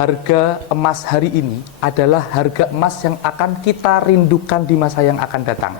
harga emas hari ini adalah harga emas yang akan kita rindukan di masa yang akan datang.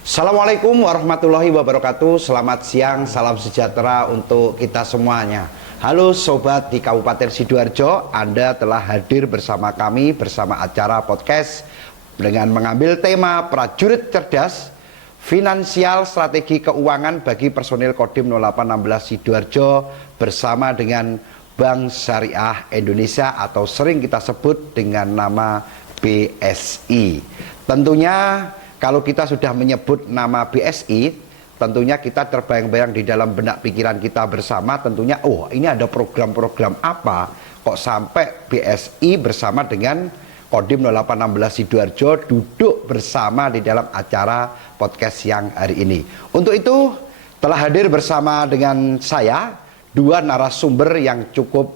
Assalamualaikum warahmatullahi wabarakatuh. Selamat siang, salam sejahtera untuk kita semuanya. Halo sobat di Kabupaten Sidoarjo, Anda telah hadir bersama kami bersama acara podcast dengan mengambil tema prajurit cerdas, finansial strategi keuangan bagi personil Kodim 0816 Sidoarjo bersama dengan Bank Syariah Indonesia atau sering kita sebut dengan nama BSI. Tentunya kalau kita sudah menyebut nama BSI, tentunya kita terbayang-bayang di dalam benak pikiran kita bersama tentunya, oh ini ada program-program apa kok sampai BSI bersama dengan Kodim 0816 Sidoarjo duduk bersama di dalam acara podcast siang hari ini. Untuk itu telah hadir bersama dengan saya dua narasumber yang cukup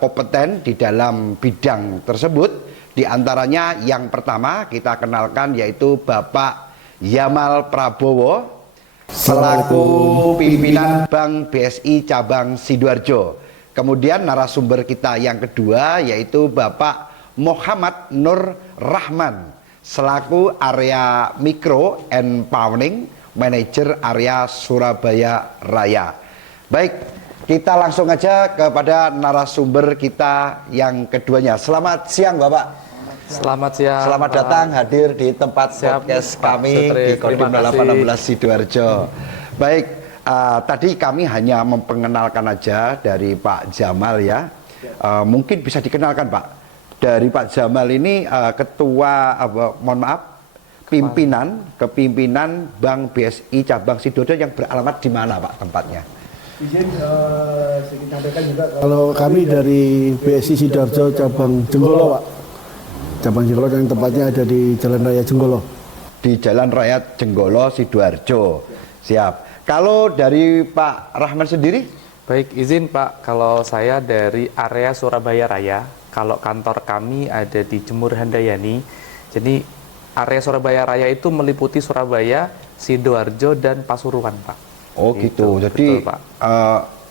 kompeten di dalam bidang tersebut. Di antaranya yang pertama kita kenalkan yaitu Bapak Yamal Prabowo selaku pimpinan Bank BSI Cabang Sidoarjo. Kemudian narasumber kita yang kedua yaitu Bapak Muhammad Nur Rahman selaku area Mikro and Pawning Manager area Surabaya Raya. Baik, kita langsung aja kepada narasumber kita yang keduanya. Selamat siang Bapak. Selamat siang. Selamat datang hadir di tempat podcast kami di Kodim 0816 Sidoarjo. Baik, tadi kami hanya memperkenalkan aja dari Pak Jamal ya. Mungkin bisa dikenalkan Pak. Dari Pak Jamal ini ketua, kepimpinan Bank BSI Cabang Sidoarjo yang beralamat di mana Pak tempatnya? Izin saya sampaikan juga kalau kami dari BSI Sidoarjo Cabang Jenggolo Pak. Cabang Jenggolo yang tempatnya ada di Jalan Raya Jenggolo. Di Jalan Raya Jenggolo Sidoarjo. Siap. Kalau dari Pak Rahman sendiri? Baik, izin Pak, kalau saya dari area Surabaya Raya, kalau kantor kami ada di Jemur Handayani. Jadi area Surabaya Raya itu meliputi Surabaya, Sidoarjo, dan Pasuruan Pak. Oh gitu, jadi betul, Pak.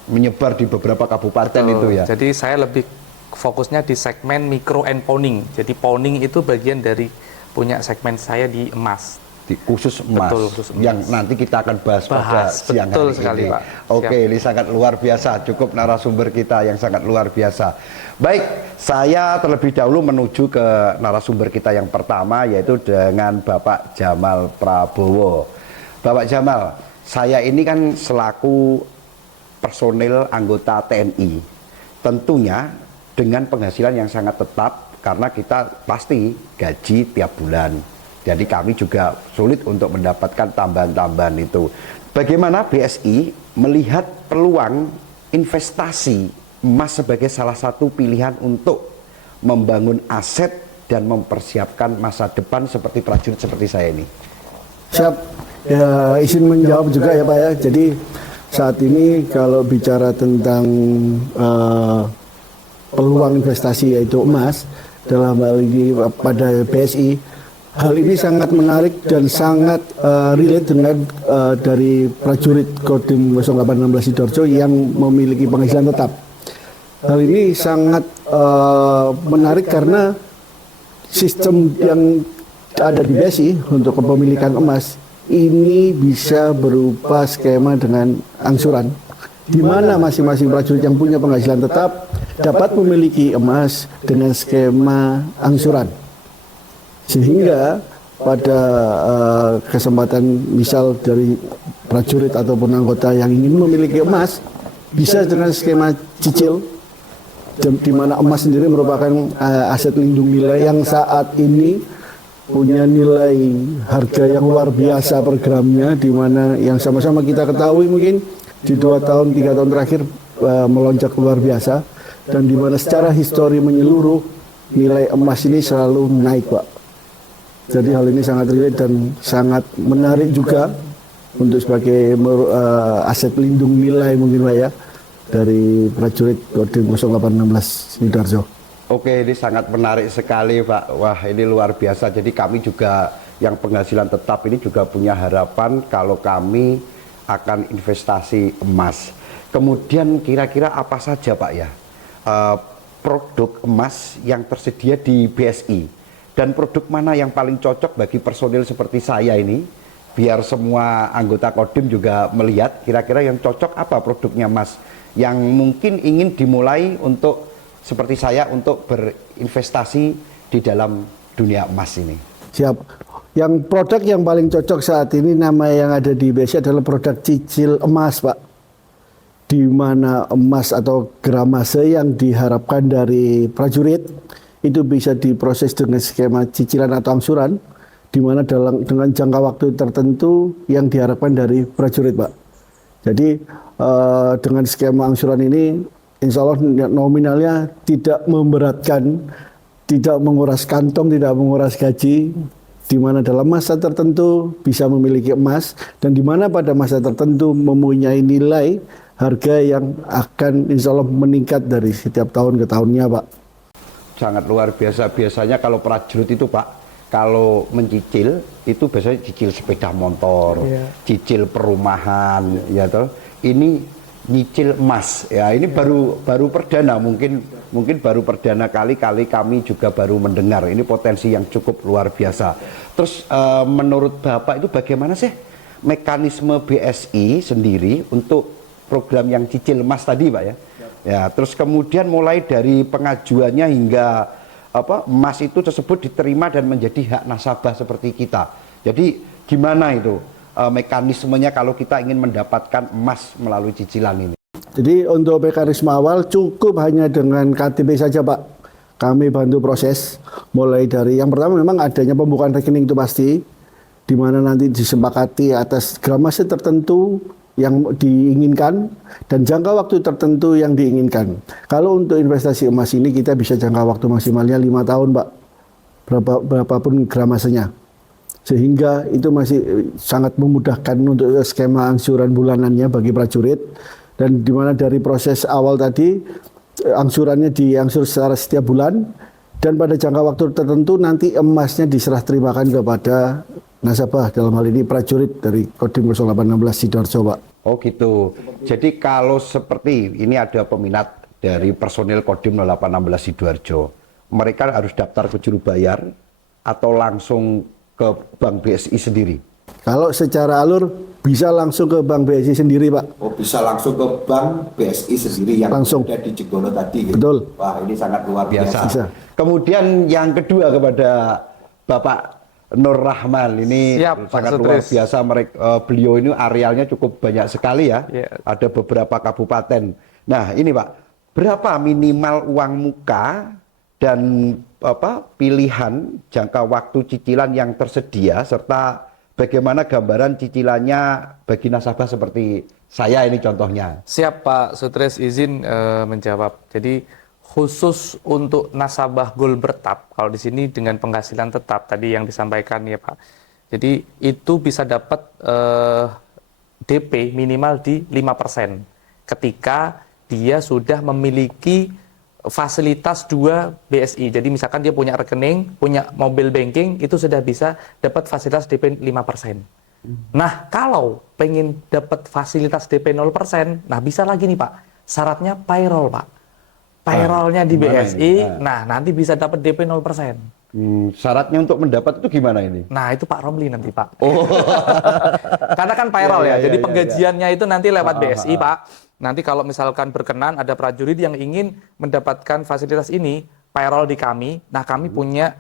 Menyebar di beberapa kabupaten Betul. itu ya? Jadi saya lebih fokusnya di segmen mikro and pawning. Jadi pawning itu bagian dari punya segmen saya di emas. Di khusus emas, betul, khusus emas. Yang nanti kita akan bahas pada siang betul hari sekali, ini. Pak. Oke, ini sangat luar biasa, cukup narasumber kita yang sangat luar biasa. Baik, saya terlebih dahulu menuju ke narasumber kita yang pertama yaitu dengan Bapak Jamal Prabowo. Bapak Jamal, saya ini kan selaku personil anggota TNI, tentunya dengan penghasilan yang sangat tetap karena kita pasti gaji tiap bulan. Jadi kami juga sulit untuk mendapatkan tambahan-tambahan itu. Bagaimana BSI melihat peluang investasi emas sebagai salah satu pilihan untuk membangun aset dan mempersiapkan masa depan seperti prajurit seperti saya ini? Siap. Ya, izin menjawab juga ya Pak ya. Jadi saat ini kalau bicara tentang peluang investasi yaitu emas dalam hal ini pada BSI, hal ini sangat menarik dan sangat relate dengan dari prajurit Kodim 0816 Sidoarjo yang memiliki penghasilan tetap. Hal ini sangat menarik karena sistem yang ada di BSI untuk kepemilikan emas ini bisa berupa skema dengan angsuran, di mana masing-masing prajurit yang punya penghasilan tetap dapat memiliki emas dengan skema angsuran. Sehingga pada kesempatan misal dari prajurit ataupun anggota yang ingin memiliki emas bisa dengan skema cicil, di mana emas sendiri merupakan aset lindung nilai yang saat ini punya nilai harga yang luar biasa per gramnya, di mana yang sama-sama kita ketahui mungkin di 2 tahun 3 tahun terakhir melonjak luar biasa, dan di mana secara histori menyeluruh nilai emas ini selalu naik Pak. Jadi hal ini sangat relate dan sangat menarik juga untuk sebagai aset lindung nilai mungkin Pak ya dari prajurit Kodim 0816 Sidoarjo. Oke, ini sangat menarik sekali Pak. Wah, ini luar biasa. Jadi kami juga yang penghasilan tetap ini juga punya harapan kalau kami akan investasi emas. Kemudian kira-kira apa saja Pak ya produk emas yang tersedia di BSI, dan produk mana yang paling cocok bagi personil seperti saya ini, biar semua anggota Kodim juga melihat kira-kira yang cocok apa produknya Mas yang mungkin ingin dimulai untuk seperti saya untuk berinvestasi di dalam dunia emas ini. Siap. Yang produk yang paling cocok saat ini nama yang ada di BSI adalah produk cicil emas, Pak. Di mana emas atau gramase yang diharapkan dari prajurit itu bisa diproses dengan skema cicilan atau angsuran, di mana dengan jangka waktu tertentu yang diharapkan dari prajurit, Pak. Jadi dengan skema angsuran ini, insya Allah nominalnya tidak memberatkan, tidak menguras kantong, tidak menguras gaji, di mana dalam masa tertentu bisa memiliki emas, dan di mana pada masa tertentu mempunyai nilai harga yang akan insya Allah meningkat dari setiap tahun ke tahunnya, Pak. Sangat luar biasa. Biasanya kalau prajurit itu Pak, kalau mencicil itu biasanya cicil sepeda motor, cicil perumahan, ya toh. Ini nyicil emas, ya ini baru perdana, mungkin baru perdana kali kami juga baru mendengar. Ini potensi yang cukup luar biasa. Terus menurut Bapak itu bagaimana sih mekanisme BSI sendiri untuk program yang cicil emas tadi Pak ya? Ya, terus kemudian mulai dari pengajuannya hingga emas itu tersebut diterima dan menjadi hak nasabah seperti kita. Jadi gimana itu mekanismenya kalau kita ingin mendapatkan emas melalui cicilan ini? Jadi untuk mekanisme awal cukup hanya dengan KTP saja, Pak. Kami bantu proses mulai dari yang pertama memang adanya pembukaan rekening itu pasti, di mana nanti disepakati atas gramase tertentu yang diinginkan dan jangka waktu tertentu yang diinginkan. Kalau untuk investasi emas ini kita bisa jangka waktu maksimalnya 5 tahun, Pak. Berapapun gramasenya. Sehingga itu masih sangat memudahkan untuk skema angsuran bulanannya bagi prajurit, dan di mana dari proses awal tadi angsurannya diangsur secara setiap bulan, dan pada jangka waktu tertentu nanti emasnya diserah terimakan kepada nasabah, dalam hal ini prajurit dari Kodim 0816 Sidoarjo, Pak. Oh gitu. Jadi kalau seperti ini ada peminat dari personil Kodim 0816 Sidoarjo, mereka harus daftar ke juru bayar atau langsung ke Bank BSI sendiri? Kalau secara alur bisa langsung ke Bank BSI sendiri, Pak. Oh, bisa langsung ke Bank BSI sendiri yang langsung ada di Jegono tadi. Gitu. Betul. Wah, ini sangat luar biasa. Bisa. Kemudian yang kedua kepada Bapak Nur Rahman, ini sangat luar biasa. Beliau ini arealnya cukup banyak sekali ya. Ada beberapa kabupaten. Nah, ini Pak, berapa minimal uang muka dan pilihan jangka waktu cicilan yang tersedia, serta bagaimana gambaran cicilannya bagi nasabah seperti saya ini contohnya? Siap Pak Sutris, izin menjawab. Jadi khusus untuk nasabah Gold Bertap, kalau di sini dengan penghasilan tetap tadi yang disampaikan ya Pak. Jadi itu bisa dapat DP minimal di 5% ketika dia sudah memiliki fasilitas 2 BSI. Jadi misalkan dia punya rekening, punya mobile banking, itu sudah bisa dapat fasilitas DP 5%. Nah, kalau pengen dapat fasilitas DP 0%, nah bisa lagi nih Pak, syaratnya payroll Pak. Payrollnya di BSI, nah nanti bisa dapat DP 0%. Syaratnya untuk mendapat itu gimana ini? Nah itu Pak Romli nanti Pak. Oh. Karena kan payroll jadi penggajiannya itu nanti lewat BSI Pak. Nanti kalau misalkan berkenan ada prajurit yang ingin mendapatkan fasilitas ini, payroll di kami. Nah kami punya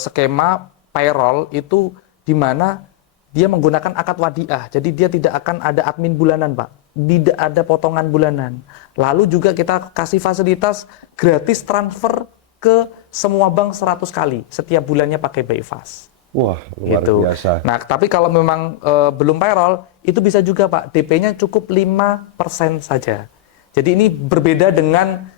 skema payroll itu di mana dia menggunakan akad wadiah. Jadi dia tidak akan ada admin bulanan Pak. Tidak ada potongan bulanan. Lalu juga kita kasih fasilitas gratis transfer ke semua bank 100 kali. Setiap bulannya pakai BI Fast. Wah, luar biasa. Nah, tapi kalau memang belum payroll, itu bisa juga Pak. DP-nya cukup 5% saja. Jadi ini berbeda dengan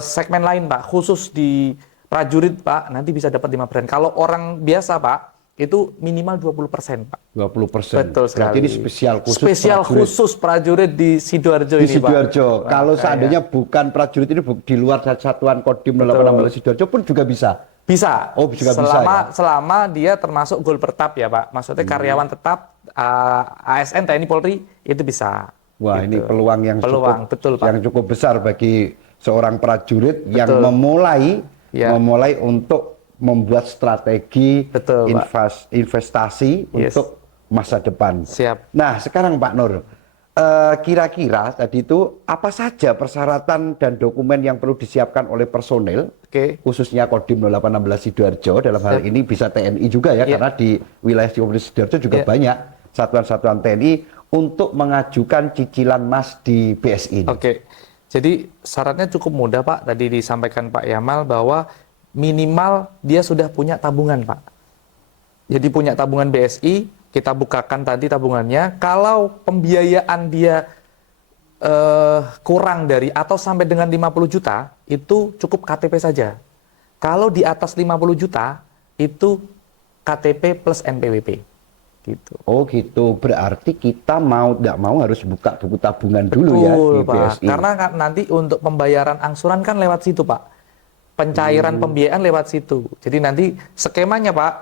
segmen lain Pak. Khusus di prajurit Pak, nanti bisa dapat 5%. Kalau orang biasa Pak, itu minimal 20%, Pak. 20%. Betul Berarti sekali. ini spesial khusus Spesial prajurit. khusus prajurit di Sidoarjo Di ini, Pak. Sidoarjo. Kalau Makanya. seandainya bukan prajurit ini di luar satuan Kodim 0816 Sidoarjo pun juga bisa. Bisa. Oh, juga bisa ya? Selama dia termasuk gol pertap ya, Pak. Maksudnya karyawan tetap ASN TNI Polri itu bisa. Wah, Gitu. ini peluang yang betul, Pak. yang cukup besar bagi seorang prajurit yang Betul. Ya. memulai untuk membuat strategi Betul, Pak. investasi Yes. untuk masa depan. Siap. Nah, sekarang Pak Nur, kira-kira tadi itu apa saja persyaratan dan dokumen yang perlu disiapkan oleh personel, Oke. khususnya Kodim 0816 Sidoarjo, dalam hal ini bisa TNI juga ya, Iya. karena di wilayah Sidoarjo juga Iya. banyak satuan-satuan TNI untuk mengajukan cicilan emas di BSI ini. Oke. Jadi syaratnya cukup mudah, Pak. Tadi disampaikan Pak Yamal bahwa minimal dia sudah punya tabungan, Pak. Jadi punya tabungan BSI, kita bukakan tadi tabungannya. Kalau pembiayaan dia kurang dari atau sampai dengan 50 juta, itu cukup KTP saja. Kalau di atas 50 juta, itu KTP plus NPWP. Gitu. Oh gitu, berarti kita mau tidak mau harus buka buku tabungan dulu ya di Pak. BSI. Karena nanti untuk pembayaran angsuran kan lewat situ, Pak. Pencairan pembiayaan lewat situ. Jadi nanti skemanya, Pak,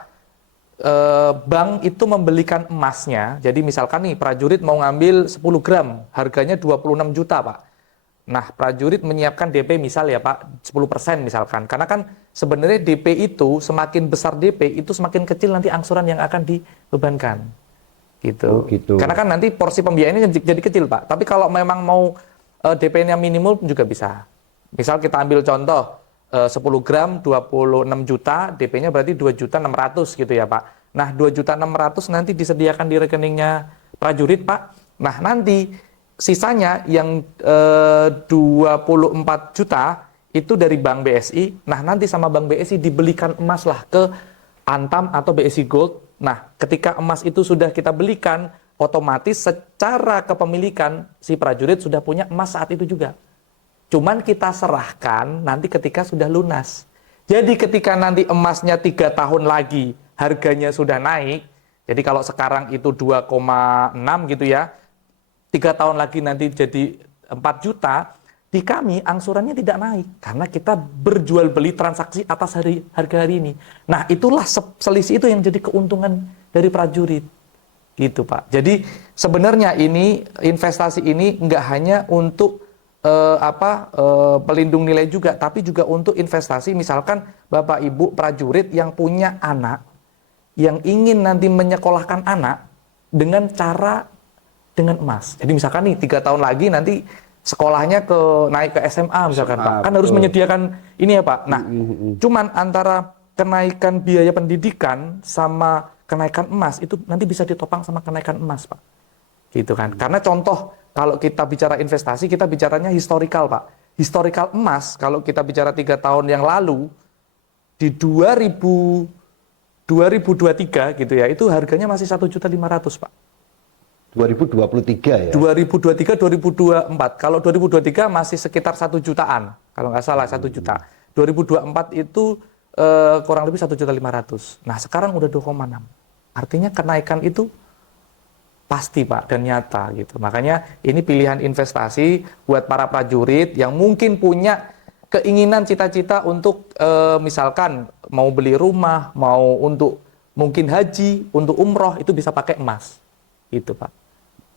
bank itu membelikan emasnya. Jadi misalkan nih prajurit mau ngambil 10 gram, harganya 26 juta, Pak. Nah, prajurit menyiapkan DP misal ya, Pak, 10% misalkan. Karena kan sebenarnya DP itu semakin besar DP itu semakin kecil nanti angsuran yang akan dibebankan. Gitu. Oh, gitu. Karena kan nanti porsi pembiayaannya jadi kecil, Pak. Tapi kalau memang mau DP-nya minimum juga bisa. Misal kita ambil contoh 10 gram 26 juta, DP-nya berarti 2.600.000 gitu ya, Pak. Nah, 2.600.000 nanti disediakan di rekeningnya prajurit, Pak. Nah, nanti sisanya yang 24 juta itu dari Bank BSI. Nah, nanti sama Bank BSI dibelikan emas lah ke Antam atau BSI Gold. Nah, ketika emas itu sudah kita belikan, otomatis secara kepemilikan si prajurit sudah punya emas saat itu juga. Cuman kita serahkan nanti ketika sudah lunas. Jadi ketika nanti emasnya 3 tahun lagi harganya sudah naik, jadi kalau sekarang itu 2,6 gitu ya, 3 tahun lagi nanti jadi 4 juta, di kami angsurannya tidak naik. Karena kita berjual beli transaksi atas harga hari ini. Nah, itulah selisih itu yang jadi keuntungan dari prajurit. Gitu, Pak. Jadi sebenarnya ini, investasi ini nggak hanya untuk pelindung nilai juga, tapi juga untuk investasi. Misalkan Bapak Ibu prajurit yang punya anak, yang ingin nanti menyekolahkan anak dengan cara dengan emas. Jadi misalkan nih 3 tahun lagi nanti sekolahnya naik ke SMA misalkan, Pak. Kan harus menyediakan ini ya, Pak. Nah, cuman antara kenaikan biaya pendidikan sama kenaikan emas itu nanti bisa ditopang sama kenaikan emas, Pak. Gitu kan. Karena contoh kalau kita bicara investasi, kita bicaranya historical, Pak. Historical emas kalau kita bicara 3 tahun yang lalu di 2023 gitu ya, itu harganya masih 1.500.000, Pak. 2023 ya? 2023, 2024. Kalau 2023 masih sekitar 1 jutaan. Kalau nggak salah 1 juta. 2024 itu kurang lebih 1.500.000. Nah, sekarang udah 2,6. Artinya kenaikan itu pasti, Pak, dan nyata gitu. Makanya ini pilihan investasi buat para prajurit yang mungkin punya keinginan cita-cita untuk misalkan mau beli rumah, mau untuk mungkin haji, untuk umroh, itu bisa pakai emas. Gitu, Pak.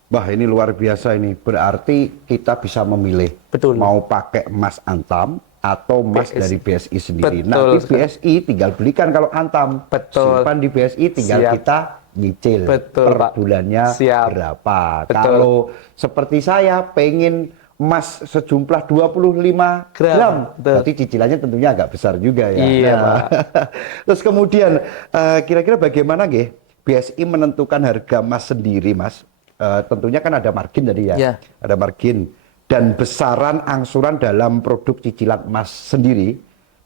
Wah, ini luar biasa ini. Berarti kita bisa memilih. Betul. Mau pakai emas Antam atau emas BSI. dari BSI sendiri. Betul. Nanti BSI tinggal belikan kalau Antam. Betul. Simpan di BSI tinggal Siap. kita nyicil. Betul, per Pak. bulannya Siap. berapa. Betul. Kalau seperti saya pengen emas sejumlah 25 gram. Betul. Berarti cicilannya tentunya agak besar juga ya. Iya. Nah, terus kemudian kira-kira bagaimana nggih BSI menentukan harga emas sendiri, Mas? Tentunya kan ada margin tadi ya. Ya. Ada margin dan besaran angsuran dalam produk cicilan emas sendiri.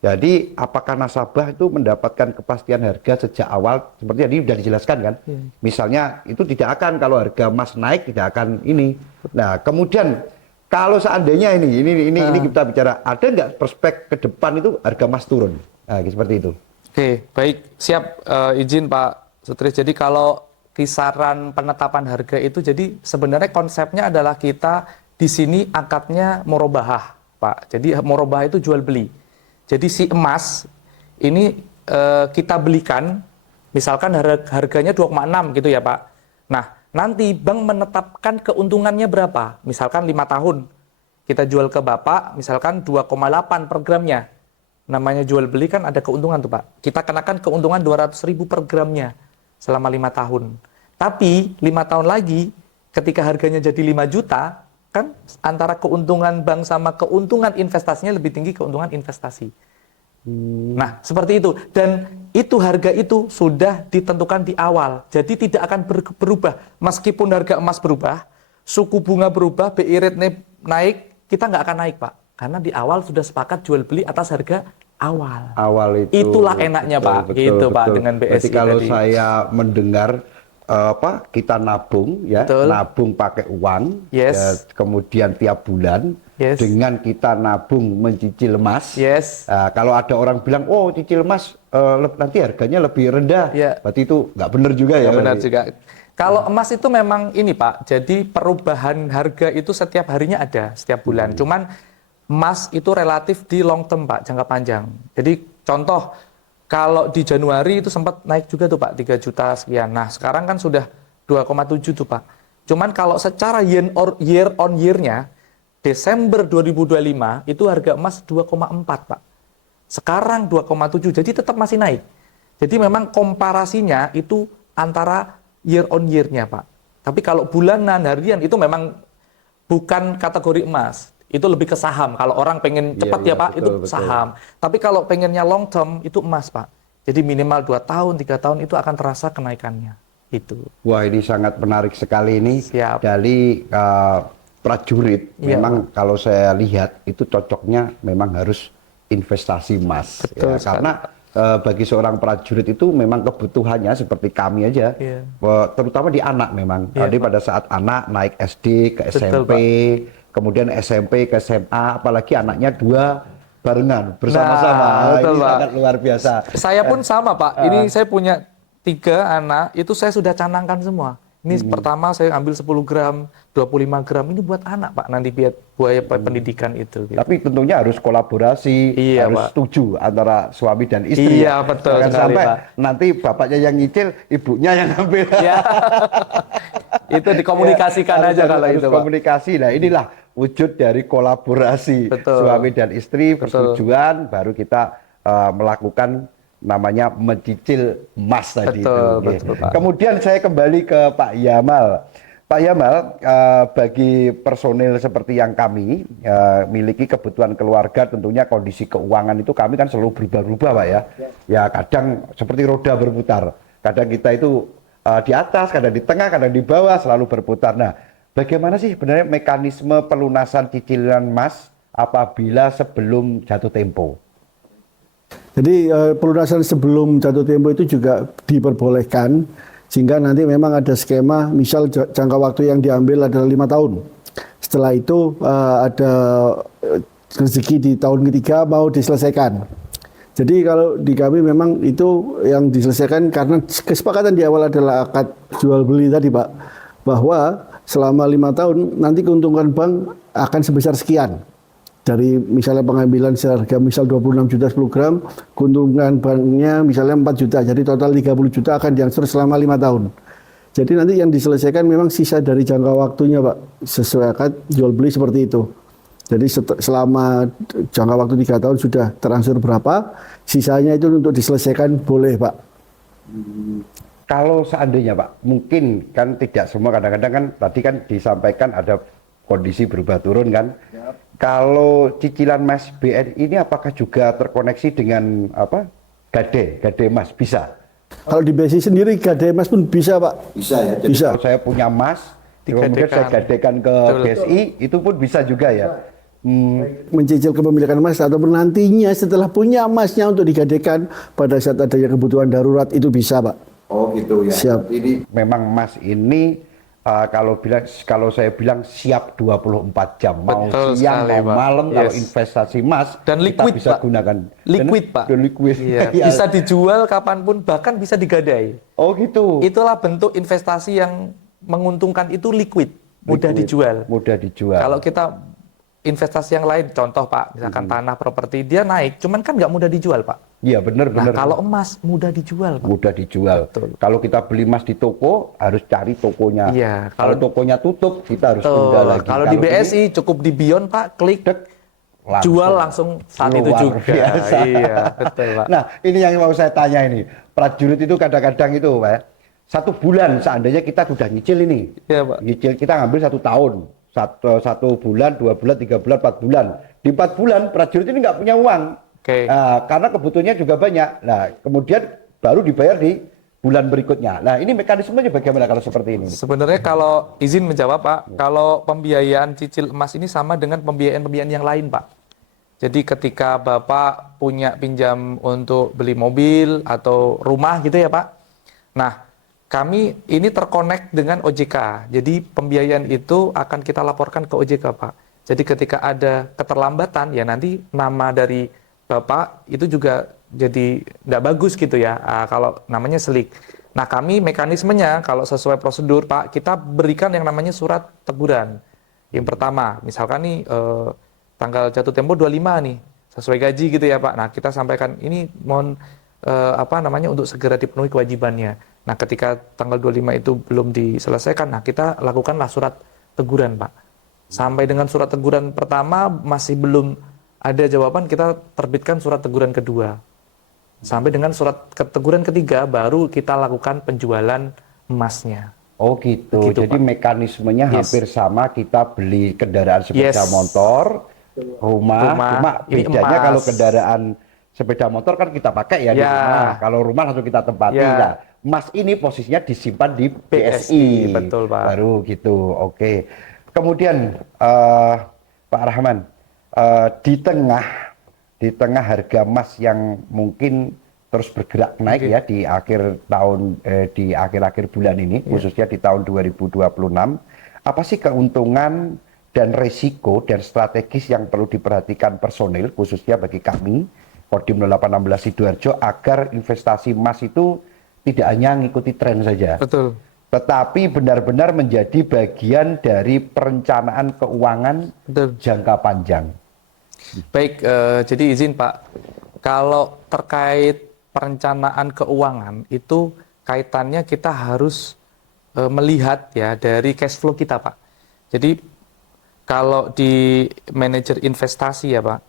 Jadi apakah nasabah itu mendapatkan kepastian harga sejak awal seperti tadi sudah dijelaskan kan? Misalnya itu tidak akan kalau harga emas naik tidak akan ini. Nah, kemudian kalau seandainya ini kita bicara ada nggak prospek ke depan itu harga emas turun? Nah, seperti itu. Oke, baik. Siap, izin Pak Sutris. Jadi kalau kisaran penetapan harga itu, jadi sebenarnya konsepnya adalah kita di sini akadnya murabahah, Pak. Jadi murabahah itu jual beli. Jadi si emas ini kita belikan, misalkan harganya 2,6 gitu ya Pak. Nah, nanti bank menetapkan keuntungannya berapa. Misalkan 5 tahun, kita jual ke Bapak, misalkan 2,8 per gramnya. Namanya jual beli kan ada keuntungan tuh Pak. Kita kenakan keuntungan 200.000 per gramnya selama 5 tahun. Tapi 5 tahun lagi, ketika harganya jadi 5 juta, kan antara keuntungan bank sama keuntungan investasinya lebih tinggi keuntungan investasi. Nah, seperti itu. Dan itu harga itu sudah ditentukan di awal. Jadi tidak akan berubah. Meskipun harga emas berubah, suku bunga berubah, BI rate naik, kita nggak akan naik, Pak. Karena di awal sudah sepakat jual beli atas harga awal. Awal itu. Itulah enaknya, betul, Pak. betul, Gitu, betul. Pak, dengan BSI. Berarti kalau tadi. saya mendengar kita nabung ya, Betul. nabung pakai uang, Yes. ya, kemudian tiap bulan Yes. dengan kita nabung mencicil emas. Yes. Kalau ada orang bilang, oh cicil emas nanti harganya lebih rendah, Ya. berarti itu nggak benar juga ya. Ya benar juga. Kalau emas itu memang ini Pak, jadi perubahan harga itu setiap harinya ada, setiap bulan. Cuman emas itu relatif di long term Pak, jangka panjang. Jadi contoh, kalau di Januari itu sempat naik juga tuh Pak, 3 juta sekian. Nah sekarang kan sudah 2,7 tuh Pak. Cuman kalau secara year on year-nya, Desember 2025 itu harga emas 2,4 Pak. Sekarang 2,7, jadi tetap masih naik. Jadi memang komparasinya itu antara year on year-nya Pak. Tapi kalau bulanan, harian itu memang bukan kategori emas. Itu lebih ke saham. Kalau orang pengen cepat ya Pak, betul, itu betul. saham. Tapi kalau pengennya long term, itu emas Pak. Jadi minimal 2 tahun, 3 tahun itu akan terasa kenaikannya. Itu. Wah ini sangat menarik sekali ini. Siap. Dari prajurit. Iya, Memang kalau saya lihat itu cocoknya memang harus investasi emas. Betul Ya, sekali. karena bagi seorang prajurit itu memang kebutuhannya seperti kami aja, Iya. terutama di anak memang. Iya, Jadi Pak. pada saat anak naik SD ke Betul, SMP, kemudian SMP ke SMA, apalagi anaknya 2 barengan bersama-sama. Nah, betul, Ini Pak. sangat luar biasa. Saya pun sama Pak. Ini saya punya 3 anak, itu saya sudah canangkan semua. Ini pertama saya ambil 10 gram, 25 gram. Ini buat anak Pak, nanti biaya pendidikan itu. Gitu. Tapi tentunya harus kolaborasi, Iya, harus Pak. setuju antara suami dan istri. Iya, betul Jangan sekali, sampai Pak. nanti bapaknya yang nyicil, ibunya yang ambil. Ya. Itu dikomunikasikan Ya, aja harus- kalau harus itu Pak. komunikasi. Nah, inilah wujud dari kolaborasi Betul. suami dan istri, Betul. persetujuan, baru kita melakukan namanya mencicil emas tadi Betul, itu. Oke. betul, Pak. Kemudian saya kembali ke Pak Yamal. Pak Yamal, bagi personil seperti yang kami miliki kebutuhan keluarga, tentunya kondisi keuangan itu kami kan selalu berubah-ubah Pak ya. Ya kadang seperti roda berputar. Kadang kita itu di atas, kadang di tengah, kadang di bawah, selalu berputar. Nah, bagaimana sih sebenarnya mekanisme pelunasan cicilan emas apabila sebelum jatuh tempo? Jadi pelunasan sebelum jatuh tempo itu juga diperbolehkan, sehingga nanti memang ada skema, misal jangka waktu yang diambil adalah 5 tahun. Setelah itu ada rezeki di tahun ketiga mau diselesaikan. Jadi kalau di kami memang itu yang diselesaikan karena kesepakatan di awal adalah akad jual beli tadi Pak, bahwa selama 5 tahun nanti keuntungan bank akan sebesar sekian. Dari misalnya pengambilan seharga misal 26 juta 10 gram, keuntungan banknya misalnya 4 juta, jadi total 30 juta akan diangsur selama 5 tahun. Jadi nanti yang diselesaikan memang sisa dari jangka waktunya Pak, sesuai akad jual beli seperti itu. Jadi selama jangka waktu 3 tahun sudah terangsur berapa, sisanya itu untuk diselesaikan boleh Pak. Kalau seandainya Pak, mungkin kan tidak semua, kadang-kadang kan tadi kan disampaikan ada kondisi berubah turun kan. Kalau cicilan emas BNI ini apakah juga terkoneksi dengan gade emas bisa? Kalau di BSI sendiri gade emas pun bisa Pak. Bisa ya. Jadi Bisa. kalau saya punya emas, kemudian saya gadekan ke Betul. BSI, itu pun bisa juga ya. Mencicil kepemilikan emas ataupun nantinya setelah punya emasnya untuk digadekan pada saat adanya kebutuhan darurat itu bisa Pak. Oh gitu ya. Siap. Ini memang emas ini kalau saya bilang siap 24 jam, mau Betul siang sekali, mau Pak. malam, kalau Yes. investasi emas Dan kita liquid, bisa Pak. gunakan. Liquid, Pak. Dan liquid. Iya, Ya. bisa dijual kapanpun, bahkan bisa digadai. Oh gitu. Itulah bentuk investasi yang menguntungkan, itu liquid, mudah Liquid, dijual. mudah dijual. Kalau kita investasi yang lain, contoh Pak, misalkan tanah properti, dia naik, cuman kan nggak mudah dijual Pak. Iya Nah, benar-benar. kalau emas mudah dijual Pak. Mudah dijual. Betul. Kalau kita beli emas di toko harus cari tokonya. Iya, Kalau kalau- tokonya tutup kita harus Tuh, tunda lagi. kalau di ini BSI cukup di Beyond Pak, klik dek, jual langsung saat itu luar juga. biasa. Iya, betul Pak. Nah, ini yang mau saya tanya ini. Prajurit itu kadang-kadang itu, Pak, 1 bulan seandainya kita sudah nyicil ini. Iya, Pak. Nyicil kita ngambil 1 tahun. Satu bulan, 2 bulan, 3 bulan, 4 bulan. Di 4 bulan prajurit ini nggak punya uang. Oke. Nah, karena kebutuhannya juga banyak. Nah, kemudian baru dibayar di bulan berikutnya. Nah, ini mekanismenya bagaimana kalau seperti ini? Sebenarnya kalau izin menjawab Pak, kalau pembiayaan cicil emas ini sama dengan pembiayaan-pembiayaan yang lain Pak. Jadi ketika Bapak punya pinjam untuk beli mobil atau rumah gitu ya Pak. Nah, kami ini terkonek dengan OJK. Jadi pembiayaan itu akan kita laporkan ke OJK Pak. Jadi ketika ada keterlambatan ya nanti nama dari Bapak itu juga jadi nggak bagus gitu ya, kalau namanya selik. Nah kami mekanismenya kalau sesuai prosedur Pak, kita berikan yang namanya surat teguran. Yang pertama, misalkan nih tanggal jatuh tempo 25 nih, sesuai gaji gitu ya Pak. Nah kita sampaikan ini mohon untuk segera dipenuhi kewajibannya. Nah ketika tanggal 25 itu belum diselesaikan, nah kita lakukanlah surat teguran Pak. Sampai dengan surat teguran pertama masih belum ada jawaban, kita terbitkan surat teguran kedua. Sampai dengan surat teguran ketiga baru kita lakukan penjualan emasnya. Oh gitu. Gitu, Jadi Pak. mekanismenya Yes. hampir sama. Kita beli kendaraan sepeda Yes. motor, rumah. Cuma ini bedanya emas. kalau kendaraan sepeda motor kan kita pakai ya di Ya. rumah. Kalau rumah langsung kita tempati. Ya. Nah, emas ini posisinya disimpan di BSI, BSI. betul, Pak. Baru gitu. Oke. Kemudian Pak Rahman, di tengah harga emas yang mungkin terus bergerak naik ya di akhir tahun, di akhir-akhir bulan ini, khususnya di tahun 2026, apa sih keuntungan dan resiko dan strategis yang perlu diperhatikan personil, khususnya bagi kami Kodim 0816 Sidoarjo, agar investasi emas itu tidak hanya mengikuti tren saja, Betul. tetapi benar-benar menjadi bagian dari perencanaan keuangan Betul. jangka panjang. Baik, jadi izin Pak, kalau terkait perencanaan keuangan itu kaitannya kita harus melihat ya dari cash flow kita Pak. Jadi kalau di manajer investasi ya Pak,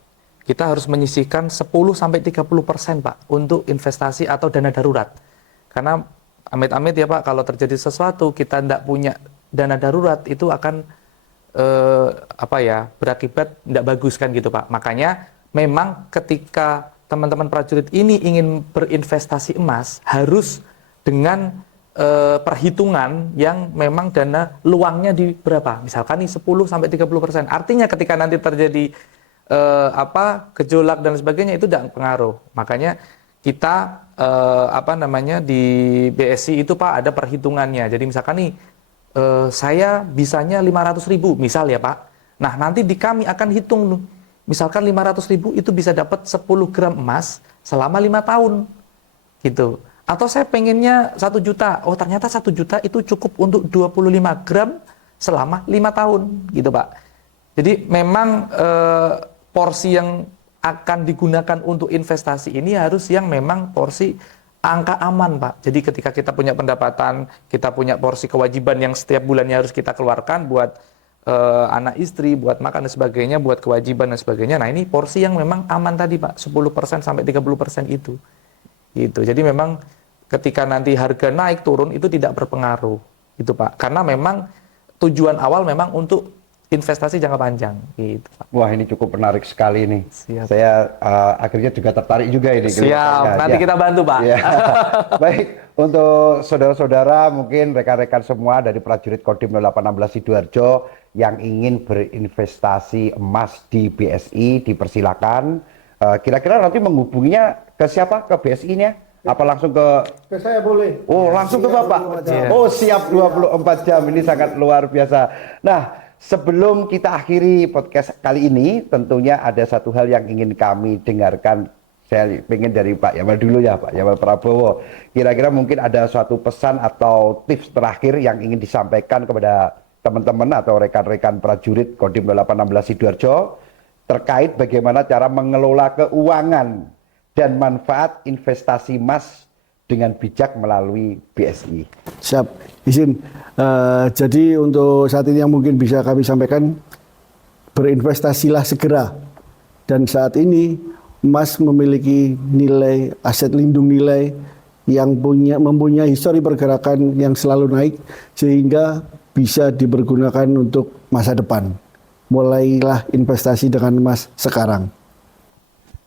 kita harus menyisihkan 10-30% Pak untuk investasi atau dana darurat. Karena amit-amit ya Pak, kalau terjadi sesuatu kita tidak punya dana darurat itu akan berakibat tidak bagus kan gitu Pak. Makanya memang ketika teman-teman prajurit ini ingin berinvestasi emas harus dengan perhitungan yang memang dana luangnya di berapa. Misalkan nih 10-30%. Artinya ketika nanti terjadi gejolak dan sebagainya itu tidak pengaruh. Makanya kita di BSI itu Pak ada perhitungannya. Jadi misalkan nih saya bisanya 500.000 misal ya Pak. Nah nanti di kami akan hitung misalkan 500.000 itu bisa dapat 10 gram emas selama 5 tahun gitu. Atau saya pengennya 1 juta. Oh ternyata 1 juta itu cukup untuk 25 gram selama 5 tahun gitu Pak. Jadi memang porsi yang akan digunakan untuk investasi ini harus yang memang porsi angka aman Pak. Jadi ketika kita punya pendapatan, kita punya porsi kewajiban yang setiap bulannya harus kita keluarkan buat anak istri, buat makan dan sebagainya, buat kewajiban dan sebagainya. Nah ini porsi yang memang aman tadi Pak, 10% sampai 30% itu. Gitu. Jadi memang ketika nanti harga naik turun itu tidak berpengaruh. Gitu Pak. Karena memang tujuan awal memang untuk investasi jangka panjang gitu Pak. Wah ini cukup menarik sekali nih. Siap. Saya akhirnya juga tertarik juga ini. Siap, nanti kita bantu Pak. Ya. Baik, untuk saudara-saudara mungkin rekan-rekan semua dari prajurit Kodim 0816 Sidoarjo yang ingin berinvestasi emas di BSI dipersilakan. Kira-kira nanti menghubunginya ke siapa? Ke BSI-nya? Apa langsung ke Saya boleh. Oh, langsung ke Bapak. Oh, siap 24 jam. Ini sangat luar biasa. Nah, sebelum kita akhiri podcast kali ini, tentunya ada satu hal yang ingin kami dengarkan. Saya pengen dari Pak Yamal dulu ya, Pak Yamal Prabowo. Kira-kira mungkin ada suatu pesan atau tips terakhir yang ingin disampaikan kepada teman-teman atau rekan-rekan prajurit Kodim 0816 Sidoarjo terkait bagaimana cara mengelola keuangan dan manfaat investasi emas dengan bijak melalui BSI. Siap, izin. Jadi untuk saat ini yang mungkin bisa kami sampaikan, berinvestasilah segera. Dan saat ini emas memiliki nilai aset lindung nilai yang mempunyai histori pergerakan yang selalu naik sehingga bisa dipergunakan untuk masa depan. Mulailah investasi dengan emas sekarang.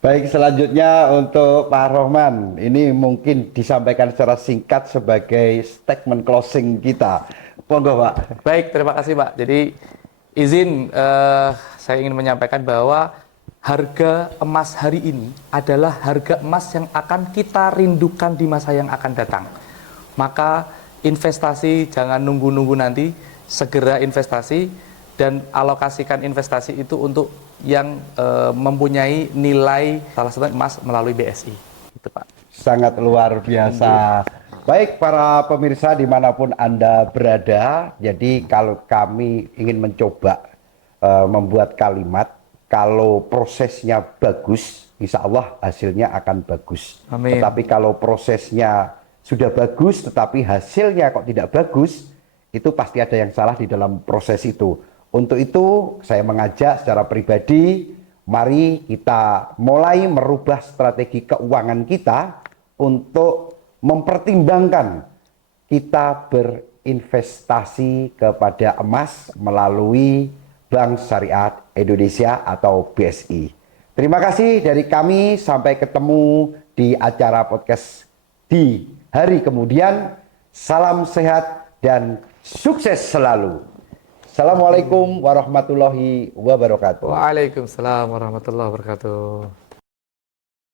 Baik, selanjutnya untuk Pak Rohman, ini mungkin disampaikan secara singkat sebagai statement closing kita. Monggo, Pak. Baik, terima kasih Pak. Jadi izin saya ingin menyampaikan bahwa harga emas hari ini adalah harga emas yang akan kita rindukan di masa yang akan datang. Maka investasi jangan nunggu-nunggu nanti, segera investasi dan alokasikan investasi itu untuk yang mempunyai nilai salah satu emas melalui BSI. Itu Pak. Sangat luar biasa. Baik para pemirsa dimanapun Anda berada, jadi kalau kami ingin mencoba membuat kalimat, kalau prosesnya bagus, insya Allah hasilnya akan bagus. Amin. Tetapi kalau prosesnya sudah bagus, tetapi hasilnya kok tidak bagus, itu pasti ada yang salah di dalam proses itu. Untuk itu saya mengajak secara pribadi, mari kita mulai merubah strategi keuangan kita untuk mempertimbangkan kita berinvestasi kepada emas melalui Bank Syariah Indonesia atau BSI. Terima kasih dari kami, sampai ketemu di acara podcast di hari kemudian. Salam sehat dan sukses selalu. Assalamualaikum warahmatullahi wabarakatuh. Waalaikumsalam warahmatullahi wabarakatuh.